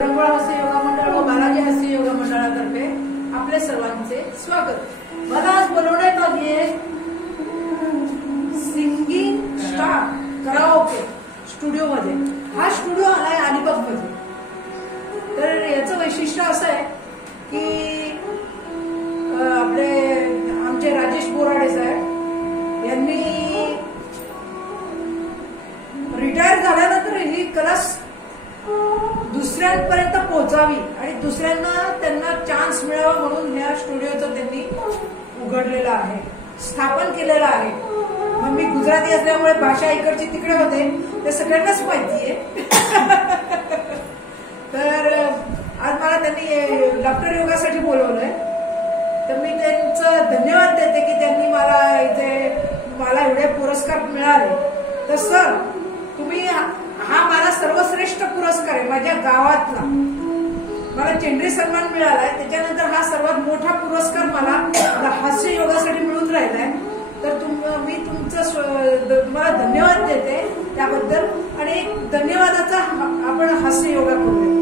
हास्य योगा मंडळ व बालाजी हास्य योगा मंडळातर्फे आपले सर्वांचे स्वागत। मला आज बोलवण्यात आली आहे सिंगिंग स्टार कराओके स्टुडिओ मध्ये। हा स्टुडिओ आलाय अलिबाग मध्ये। तर याचं वैशिष्ट्य असं आहे की आपले आमचे राजेश बोराडे साहेब यांनी रिटायर झाल्यानंतर ही कला दुसऱ्यांपर्यंत पोहोचावी आणि दुसऱ्यांना त्यांना चान्स मिळावा म्हणून या स्टुडिओचं त्यांनी उघडलेलं आहे, स्थापन केलेलं आहे। मग मी गुजराती असल्यामुळे भाषा इकडची तिकडे होते ते सगळ्यांनाच माहिती आहे। तर आज मला त्यांनी डॉक्टर योगासाठी बोलवलंय, तर मी त्यांचं धन्यवाद देते की त्यांनी मला इथे एवढे पुरस्कार मिळाले। तर सर तुम्ही हा मला सर्वश्रेष्ठ पुरस्कार आहे माझ्या गावातला। मला चेंडरी सन्मान मिळालाय, त्याच्यानंतर हा सर्वात मोठा पुरस्कार मला हास्य योगासाठी मिळून राहिलाय। तर मी तुम्हाला धन्यवाद देते त्याबद्दल आणि एक धन्यवादाचा आपण हास्य योगा करूया।